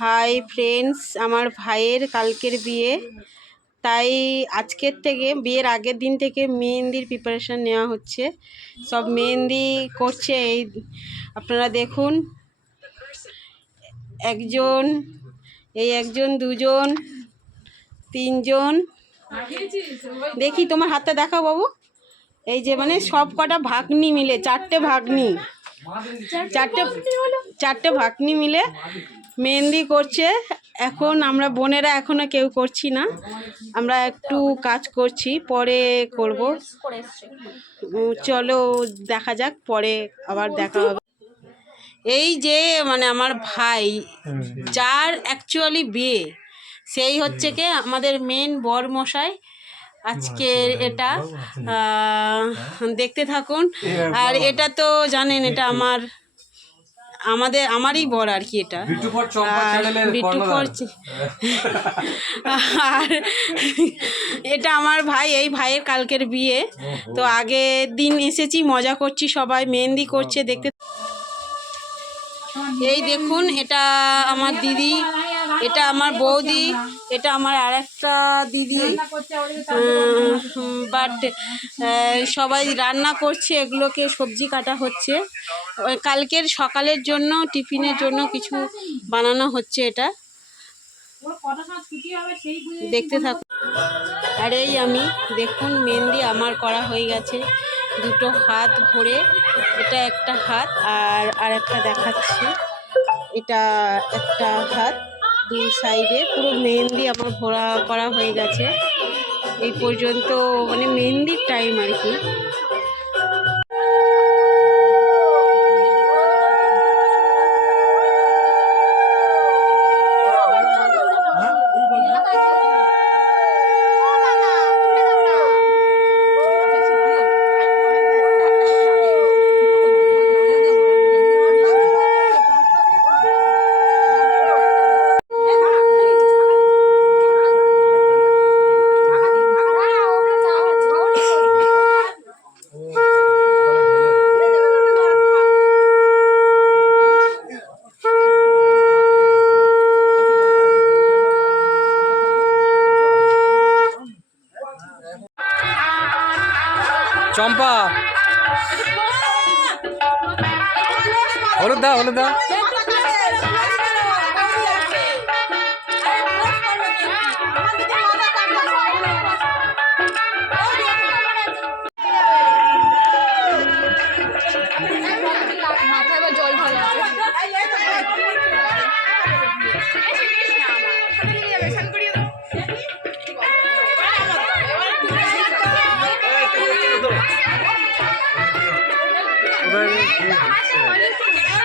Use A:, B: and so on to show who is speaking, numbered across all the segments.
A: Hi friends, আমার ভাইয়ের কালকের বিয়ে। তাই আজকের থেকে, বিয়ের আগের দিন থেকে মেহেন্দির প্রিপারেশান নেওয়া হচ্ছে। সব মেহেন্দি করছে এই, আপনারা দেখুন। একজন, এই একজন, দুজন, তিনজন। দেখি তোমার হাতটা দেখাও বাবু। এই যে মানে সব কটা ভাগ্নি মিলে, চারটে ভাগ্নি। চারটে চারটে ভাগ্নি মিলে মেহেন্দি করছে। এখন আমরা বোনেরা এখনও কেউ করছি না। আমরা একটু কাজ করছি পরে করব। চলো দেখা যাক পরে আবার দেখা হবে। এই যে মানে আমার ভাই যার অ্যাকচুয়ালি বিয়ে সেই হচ্ছে কি আমাদের মেন বর মশাই আজকের এটা দেখতে থাকুন। আর এটা তো জানেন এটা আমার আমাদের আমারই বর আর কি এটা।
B: বিট্টু ফর।
A: আর এটা আমার ভাই এই ভাইয়ের কালকের বিয়ে। তো আগের দিন এসেছি মজা করছি সবাই মেহেন্দি করছে দেখতে এই দেখুন, এটা আমার দিদি, এটা আমার বৌদি, এটা আমার আর একটা দিদি বাট সবাই রান্না করছে, এগুলোকে সবজি কাটা হচ্ছে। কালকের সকালের জন্য, টিফিনের জন্য কিছু বানানো হচ্ছে এটা। দেখতে থাকুন। আর এই আমি, দেখুন, মেহেন্দি আমার করা হয়ে গেছে। দুটো হাত ভরে, এটা একটা হাত আর আর একটা দেখাচ্ছি। এটা একটা হাত দুই সাইডে, পুরো মেহেন্দি আমার ভরা করা হয়ে গেছে। এই পর্যন্ত মানে মেহেন্দির টাইম আর কি।
B: হলুদ দা হলুদ দাও। হ্যাঁ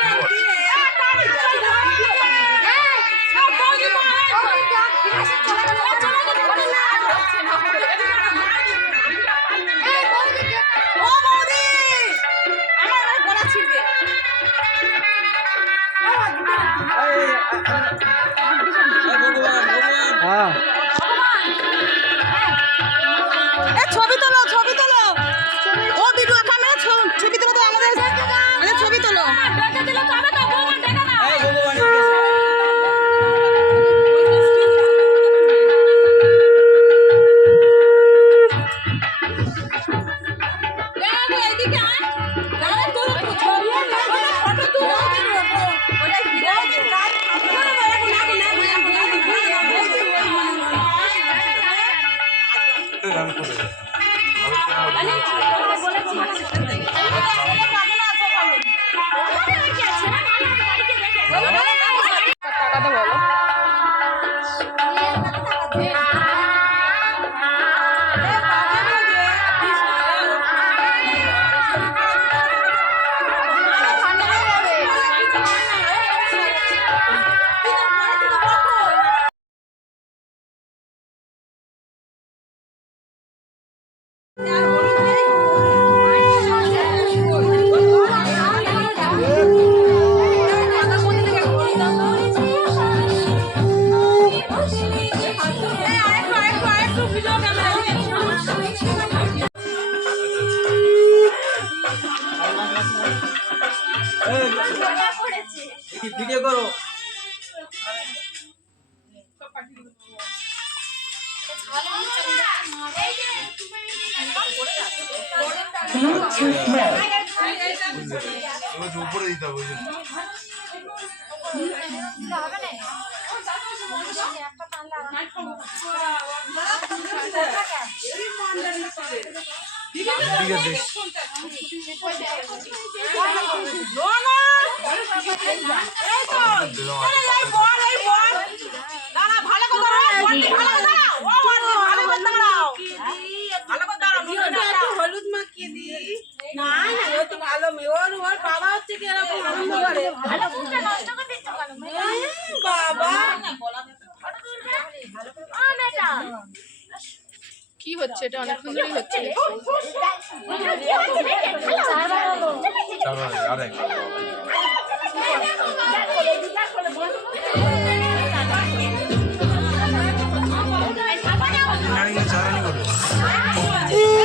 C: ঠিক আছে
A: হলুদ মাখিয়ে দিই না না ও তো ভালো মেয়ে। ওর ওর বাবা হচ্ছে কি এরকম আনন্দ করে। বাবা।
D: কি হচ্ছে? এটা অনেক ধরেই হচ্ছে।
C: করবে।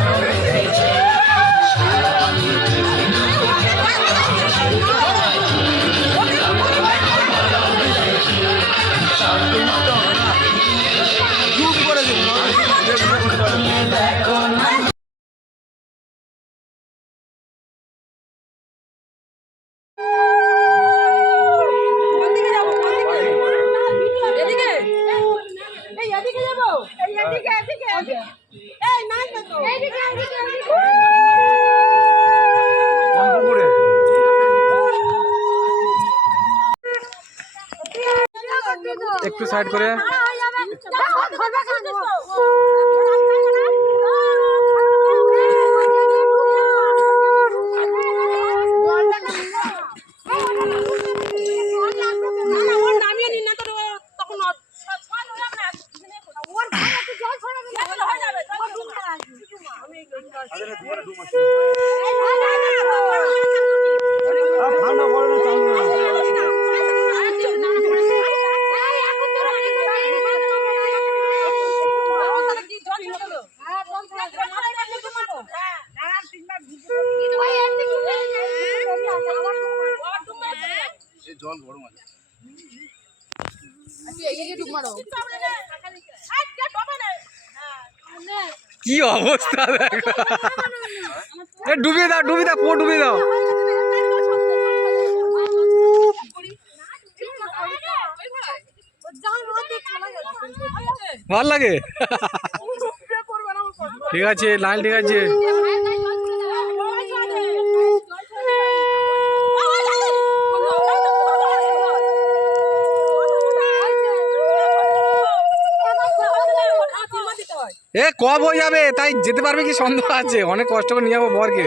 A: এদিকে এদিকে এদিকে এই নাই তো এইদিকে এদিকে
B: একটু সাইড করে
C: জল গরম আছে।
D: ডুব মারো
B: কি অবস্থা ডুবিয়ে দাও ডুবিয়ে দাও পুরো ডুবিয়ে দাও। ভালো লাগে। ঠিক আছে লাইন ঠিক আছে। এ, কব হয়ে যাবে, তাই যেতে পারবে কি সন্দেহ আছে? অনেক কষ্ট করে নিয়ে যাব বরকে।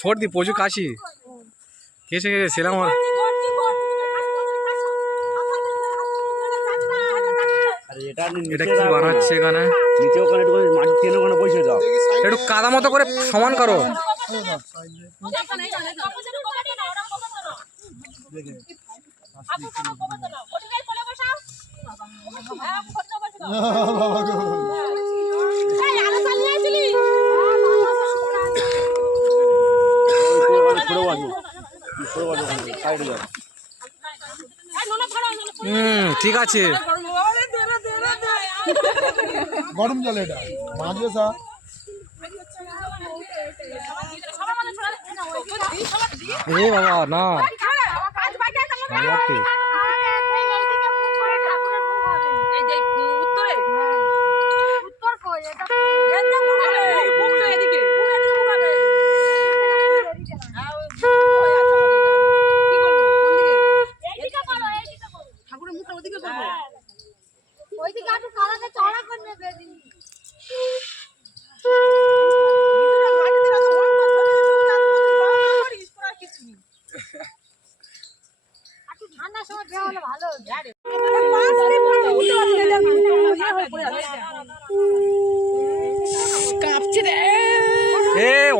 B: সর্দি, প্রচুর কাশি। কেসে গেছে সেলাম এটা কি বানাচ্ছে এখানে?
E: একটু
B: কাদা মতো করে সমান করো।
E: ওখানে বসো বসো
B: হুম ঠিক আছে
C: গরম জল এটা মাঝে সা
B: এ বাবা না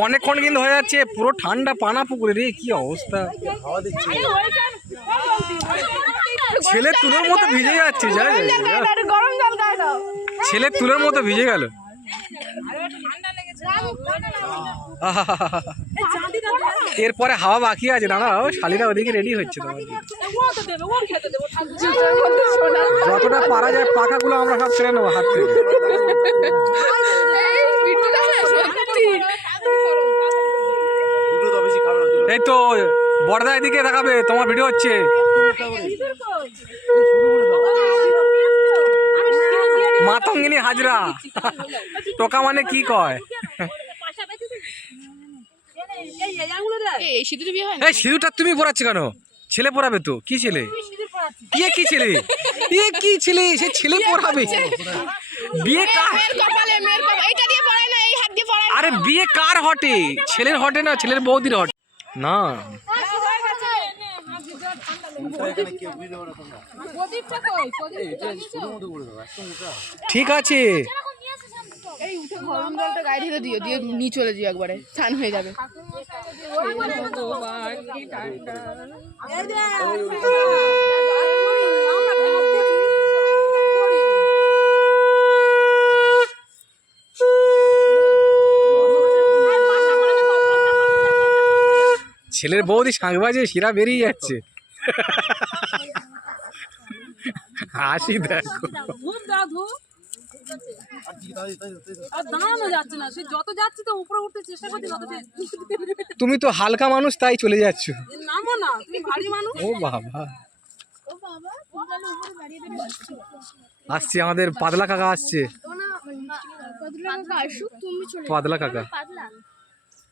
B: অনেকক্ষণ কিন্তু হয়ে যাচ্ছে, পুরো ঠান্ডা পানা পুকুরে রে, কি অবস্থা? ছেলে তুলোর মতো ভিজে যাচ্ছে ছেলে তুলোর মতো ভিজে গেল। এরপরে হাওয়া বাকি আছে, দাঁড়াও শালিরা ওদিকে রেডি হচ্ছে। যতটা পারা যায় পাখাগুলো আমরা সব ছেড়ে নেব হাত থেকে
D: এই বিট্টুদা না, সত্যি
E: দুটো তো বেশি খাবে না দুটো।
B: এই তো বড়দা এদিকে দেখাবে, তোমার ভিডিও হচ্ছে। মাতঙ্গিনী হাজরা, টোকা মানে কি কয়?
D: এই
B: সিঁদুরটা তুমি পড়াচ্ছ কেন? ছেলে পড়াবে তো, কি ছেলে? ইয়ে কি ছেলে? ইয়ে কি ছেলে? সে ছেলে পড়াবে বিয়ে কার বিয়ে কার হটে? ছেলের হটে না, ছেলের বৌদির হটে? না। ঠিক আছে
D: দিয়ে নিয়ে চলে একবারে স্নান হয়ে যাবে
B: ছেলের বৌদি শাঁখ বাজে শিরা বেরিয়ে যাচ্ছে। হাসি দেখো।
A: যত যাচ্ছি তো উপরে উঠতে চেষ্টা করছি তত
B: তুমি তো হালকা মানুষ তাই চলে যাচ্ছ।
A: নামো না তুমি ভারী মানুষ।
B: ও বাবা। আসছে আমাদের পাতলা কাকা আসছে। পাতলা কাকা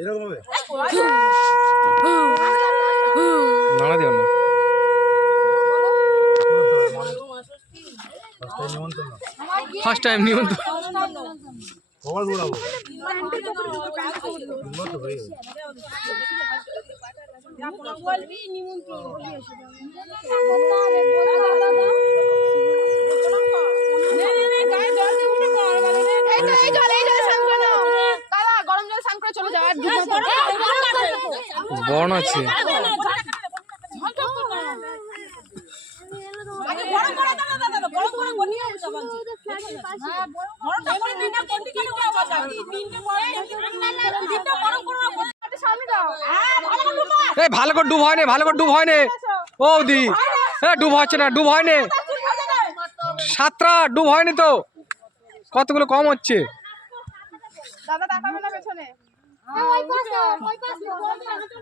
E: এরকম হবে?
B: নাড়া দিও না। ফার্স্ট টাইম নিমন্ত্রণ।
E: কবার ঘোরাবো
D: এই তো এই জল এই জলে স্নান করে নাও দাদা গরম জলে স্নান করে চলে যাও আর
B: বন আছে। এই ভালো করে ডুব হয় না ভালো করে ডুব হয় না ও দি হ্যাঁ ডুব হচ্ছে না ডুব হয় না সাতটা ডুব হয়নি তো। কতগুলো কম হচ্ছে?
D: দাদা তাকাবে না পেছনে।
F: ওই পাশে ওই পাশে।